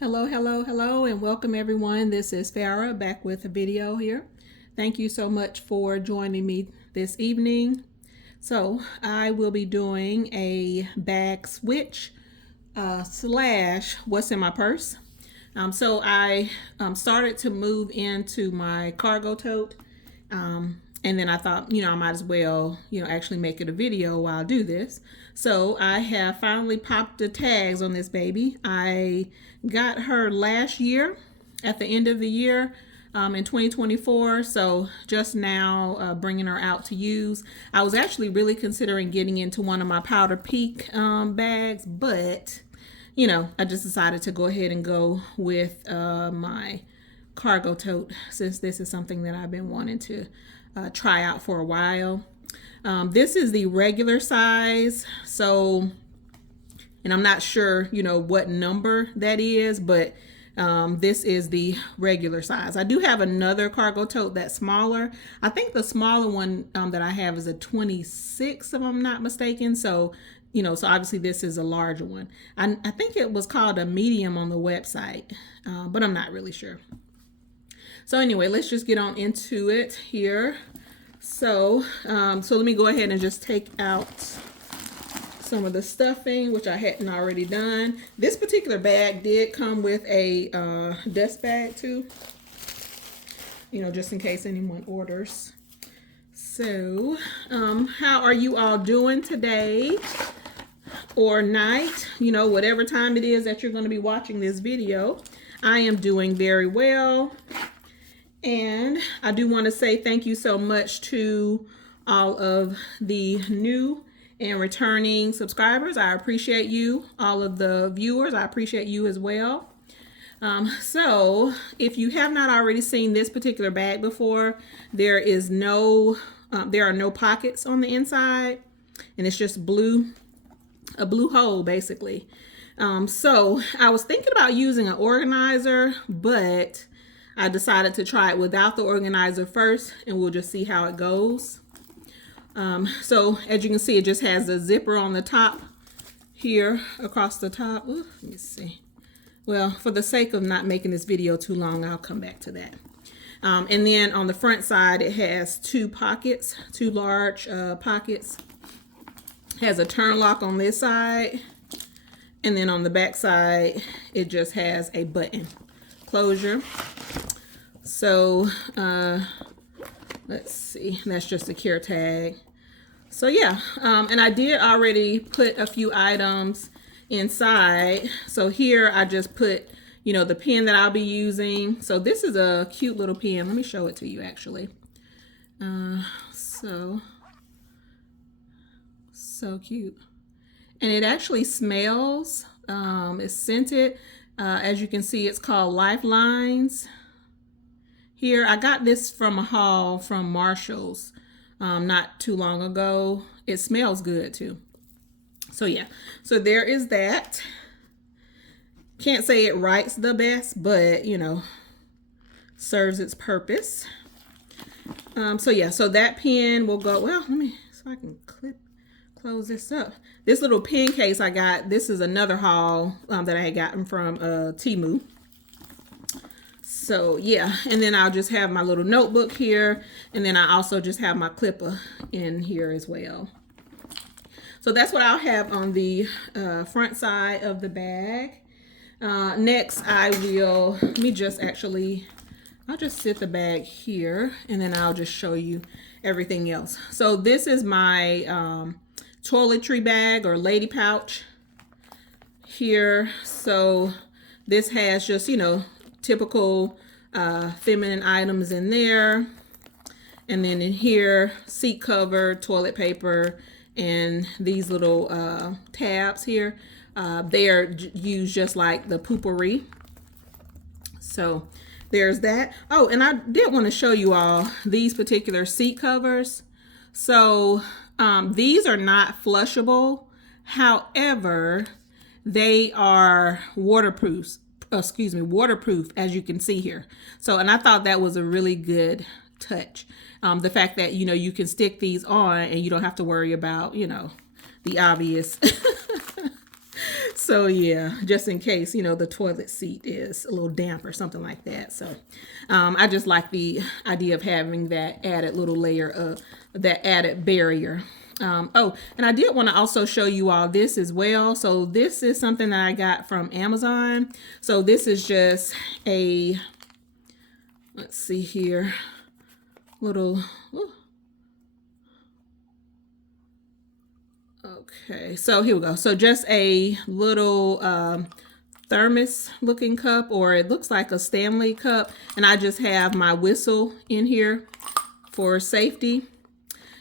Hello, hello, hello, and welcome everyone. This is Farah back with a video here. Thank you so much for joining me this evening. So I will be doing a bag switch slash what's in my purse. So I started to move into my cargo tote. And then I thought, I might as well, actually make it a video while I do this. So I have finally popped the tags on this baby. I got her last year at the end of the year in 2024. So just now bringing her out to use. I was actually really considering getting into one of my Powder Peak bags, but I just decided to go ahead and go with my cargo tote since this is something that I've been wanting to try out for a while. This is the regular size, so, and I'm not sure, what number that is, but this is the regular size. I do have another cargo tote that's smaller. I think the smaller one that I have is a 26, if I'm not mistaken. So, so obviously this is a larger one. I think it was called a medium on the website, but I'm not really sure. So anyway, let's just get on into it here. So let me go ahead and just take out some of the stuffing, which I hadn't already done. This particular bag did come with a dust bag too, just in case anyone orders. So how are you all doing today or night? Whatever time it is that you're going to be watching this video. I am doing very well. And I do want to say thank you so much to all of the new and returning subscribers. I appreciate you. All of the viewers, I appreciate you as well. So if you have not already seen this particular bag before, there are no pockets on the inside, and it's just a blue hole basically. So I was thinking about using an organizer, but I decided to try it without the organizer first, and we'll just see how it goes. So as you can see, it just has a zipper on the top here across the top. Ooh, let me see. Well, for the sake of not making this video too long, I'll come back to that. And then on the front side, it has two pockets, two large pockets. It has a turn lock on this side. And then on the back side, it just has a button closure. So let's see, that's just a care tag. So yeah, and I did already put a few items inside. So here I just put, the pen that I'll be using. So this is a cute little pen. Let me show it to you actually. So cute. And it actually smells, it's scented. As you can see, it's called Lifelines. Here, I got this from a haul from Marshall's not too long ago. It smells good too. So yeah, so there is that. Can't say it writes the best, but serves its purpose. So yeah, so that pen will go, well, let me, so I can close this up. This little pen case I got, this is another haul that I had gotten from Temu. So yeah, and then I'll just have my little notebook here, and then I also just have my clipper in here as well. So that's what I'll have on the front side of the bag. Next I'll just sit the bag here, and then I'll just show you everything else. So this is my toiletry bag or lady pouch here. So this has just, typical feminine items in there. And then in here, seat cover, toilet paper, and these little tabs here. They are used just like the poopery. So there's that. Oh, and I did want to show you all these particular seat covers. So these are not flushable. However, they are waterproof, as you can see here. So, and I thought that was a really good touch. The fact that, you can stick these on and you don't have to worry about, the obvious So yeah, just in case, you know, the toilet seat is a little damp or something like that. So I just like the idea of having that added little layer of that added barrier. Oh, and I did want to also show you all this as well. So this is something that I got from Amazon. So this is just a, let's see here, little, ooh. Okay, so here we go. So just a little thermos looking cup, or it looks like a Stanley cup, and I just have my whistle in here for safety.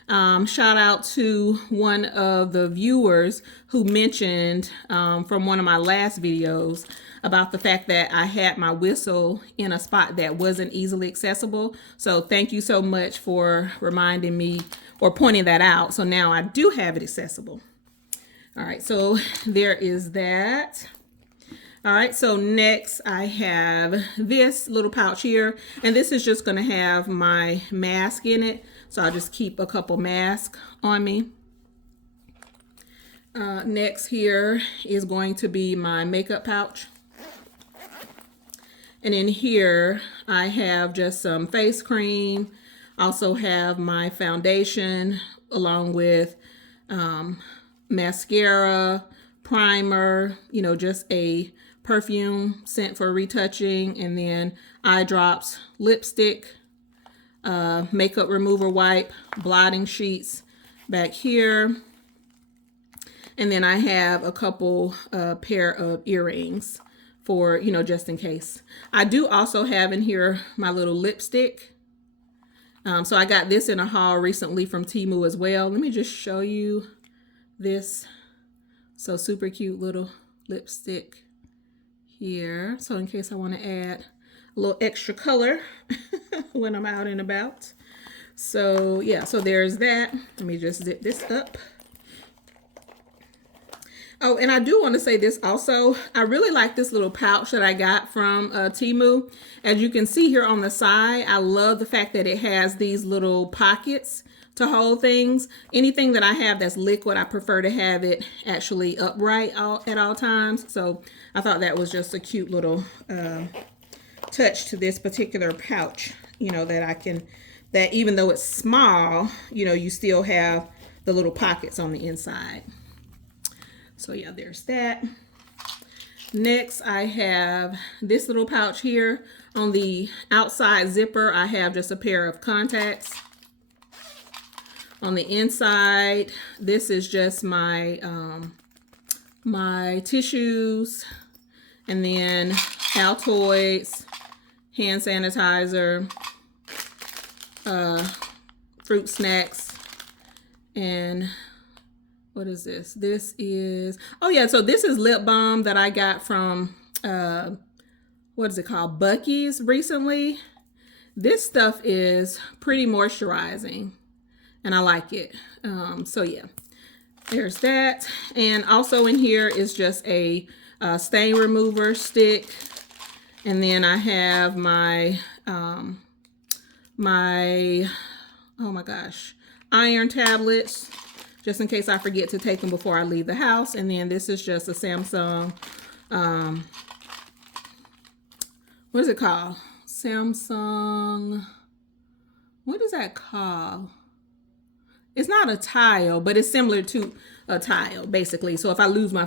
Shout out to one of the viewers who mentioned from one of my last videos about the fact that I had my whistle in a spot that wasn't easily accessible. So thank you so much for reminding me or pointing that out. So now I do have it accessible. All right, so there is that. All right, so next I have this little pouch here, and this is just gonna have my mask in it. So I'll just keep a couple masks on me. Next here is going to be my makeup pouch. And in here, I have just some face cream. Also have my foundation along with mascara, primer, you know, just a perfume scent for retouching, and then eye drops, lipstick, makeup remover wipe, blotting sheets back here. And then I have a couple pair of earrings for, you know, just in case. I do also have in here my little lipstick. So I got this in a haul recently from Temu as well. Let me just show you this. So super cute little lipstick here. So in case I want to add a little extra color when I'm out and about. So yeah, so there's that. Let me just zip this up. Oh, and I do want to say this also. I really like this little pouch that I got from Temu. As you can see here on the side, I love the fact that it has these little pockets to hold things. Anything that I have that's liquid, I prefer to have it actually upright at all times. So I thought that was just a cute little touch to this particular pouch, you know, that even though it's small, you know, you still have the little pockets on the inside. So yeah, there's that. Next, I have this little pouch here. On the outside zipper, I have just a pair of contacts. On the inside, this is just my my tissues, and then Altoids, hand sanitizer, fruit snacks, and what is this? This is, oh yeah, so this is lip balm that I got from, what is it called? Buc-ee's recently. This stuff is pretty moisturizing and I like it. So yeah, there's that. And also in here is just a stain remover stick. And then I have my, oh my gosh, iron tablets, just in case I forget to take them before I leave the house. And then this is just a Samsung, what is it called? Samsung, what is that called? It's not a tile, but it's similar to a tile, basically. So if I lose my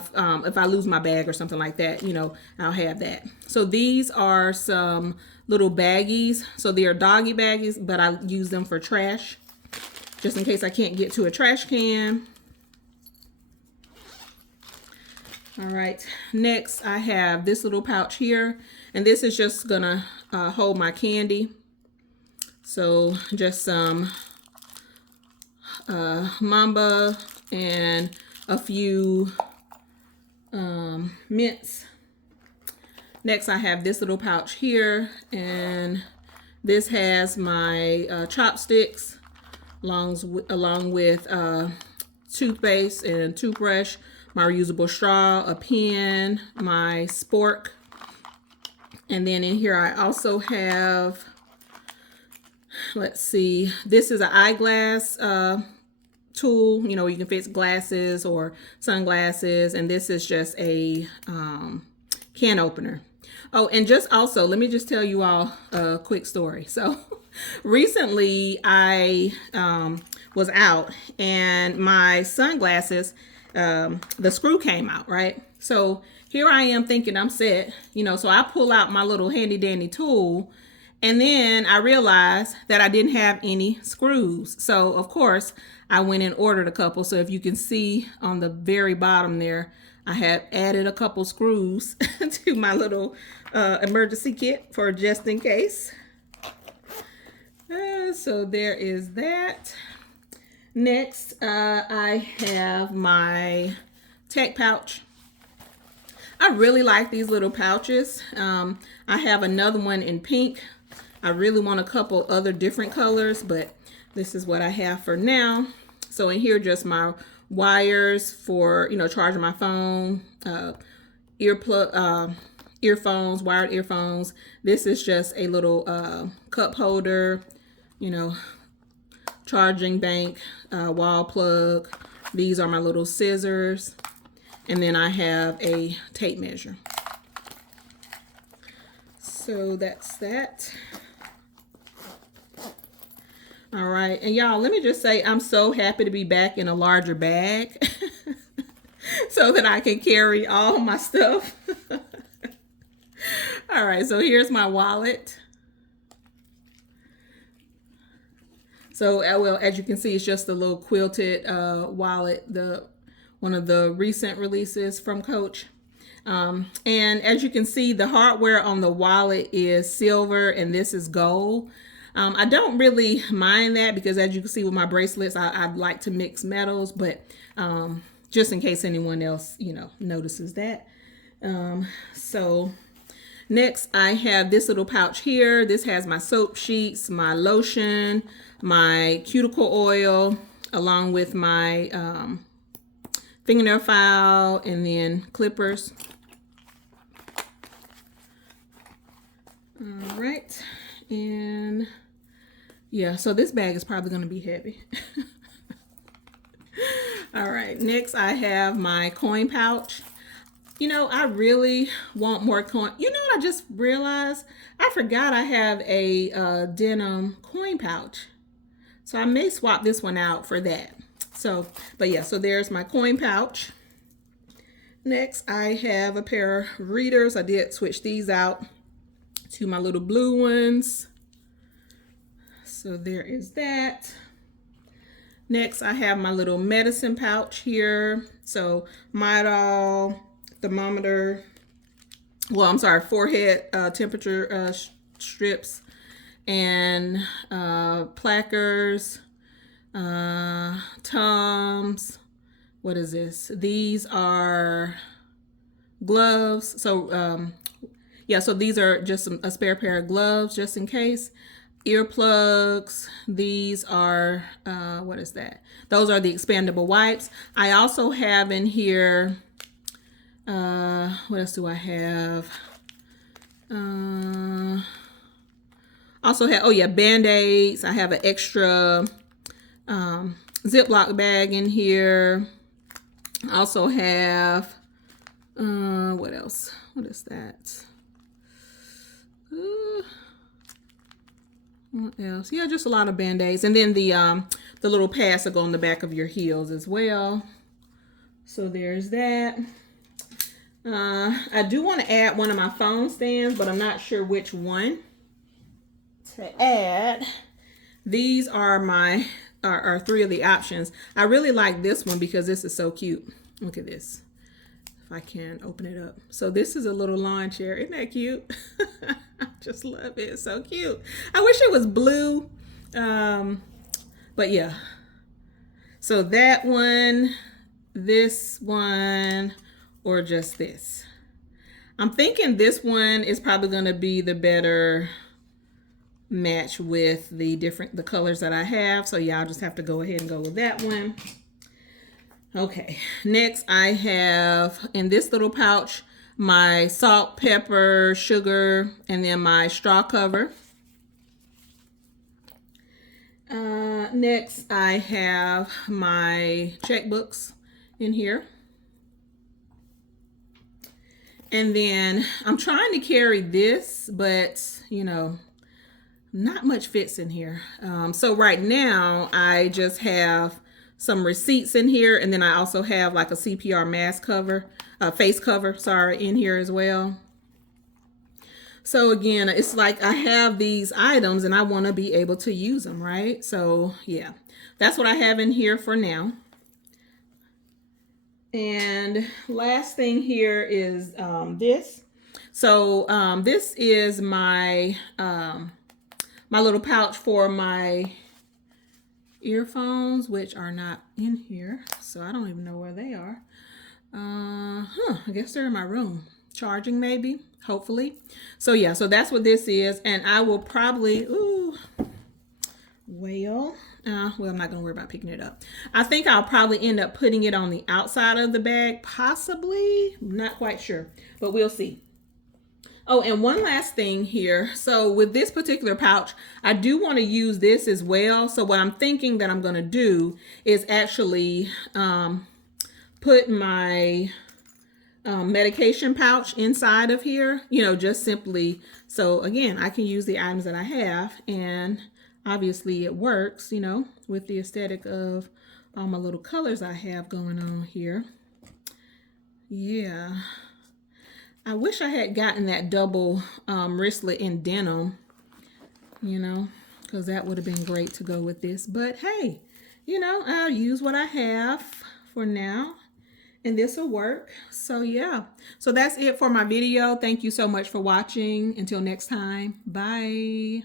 bag or something like that, you know, I'll have that. So these are some little baggies. So they are doggy baggies, but I use them for trash, just in case I can't get to a trash can. All right, next I have this little pouch here, and this is just gonna hold my candy. So just some Mamba and a few mints. Next I have this little pouch here, and this has my chopsticks along with toothpaste and toothbrush, my reusable straw, a pen, my spork. And then in here I also have, let's see, this is an eyeglass tool, you know, you can fit glasses or sunglasses, and this is just a can opener. Oh, and just also, let me just tell you all a quick story. So recently I was out and my sunglasses, the screw came out, right? So here I am thinking I'm set, you know, so I pull out my little handy dandy tool, and then I realized that I didn't have any screws. So of course I went and ordered a couple. So if you can see on the very bottom there, I have added a couple screws to my little emergency kit for just in case. So there is that. Next, I have my tech pouch. I really like these little pouches. I have another one in pink. I really want a couple other different colors, but this is what I have for now. So in here, just my wires for, you know, charging my phone, earphones, wired earphones. This is just a little cup holder, you know, charging bank, wall plug. These are my little scissors. And then I have a tape measure. So that's that. All right, and y'all, let me just say I'm so happy to be back in a larger bag so that I can carry all my stuff. All right, so here's my wallet. So, well, as you can see, it's just a little quilted wallet, one of the recent releases from Coach. And as you can see, the hardware on the wallet is silver and this is gold. I don't really mind that because as you can see with my bracelets, I'd like to mix metals, but just in case anyone else, you know, notices that. So next I have this little pouch here. This has my soap sheets, my lotion, my cuticle oil, along with my fingernail file and then clippers. All right, and yeah, so this bag is probably going to be heavy. All right, next I have my coin pouch. You know, I really want more coin. You know what I just realized? I forgot I have a denim coin pouch. So I may swap this one out for that. So, but yeah, so there's my coin pouch. Next, I have a pair of readers. I did switch these out to my little blue ones. So there is that. Next, I have my little medicine pouch here. So Midol, thermometer, well, I'm sorry, forehead temperature strips, and plackers, Tums. What is this? These are gloves. So yeah, so these are just a spare pair of gloves just in case. Earplugs. These are what is that? Those are the expandable wipes. I also have in here, what else do I have? Also have, oh yeah, Band-Aids. I have an extra Ziploc bag in here. I also have, what else? What is that? What else? Yeah, just a lot of Band-Aids. And then the little pads that go on the back of your heels as well. So there's that. I do want to add one of my phone stands, but I'm not sure which one to add. These are my are three of the options. I really like this one because this is so cute. Look at this. If I can open it up. So this is a little lawn chair. Isn't that cute? I just love it. It's so cute. I wish it was blue. But yeah. So that one, this one, or just this. I'm thinking this one is probably going to be the better match with the colors that I have. So yeah, I'll just have to go ahead and go with that one. Okay, next I have in this little pouch my salt, pepper, sugar, and then my straw cover. Next, I have my checkbooks in here. And then I'm trying to carry this, but you know, not much fits in here. So right now I just have some receipts in here, and then I also have like a CPR mask cover, face cover, sorry, in here as well. So again, it's like I have these items and I want to be able to use them, right? So yeah, that's what I have in here for now. And last thing here is this. So this is my my little pouch for my earphones, which are not in here, so I don't even know where they are. I guess they're in my room, charging maybe, hopefully. So yeah, so that's what this is, and I will probably well, I'm not gonna worry about picking it up. I think I'll probably end up putting it on the outside of the bag, possibly, not quite sure, but we'll see. Oh, and one last thing here. So with this particular pouch, I do want to use this as well. So what I'm thinking that I'm going to do is actually put my medication pouch inside of here, you know, just simply. So again, I can use the items that I have, and obviously it works, you know, with the aesthetic of all my little colors I have going on here. Yeah. I wish I had gotten that double wristlet in denim, you know, because that would have been great to go with this. But hey, you know, I'll use what I have for now, and this will work. So yeah, so that's it for my video. Thank you so much for watching. Until next time, bye.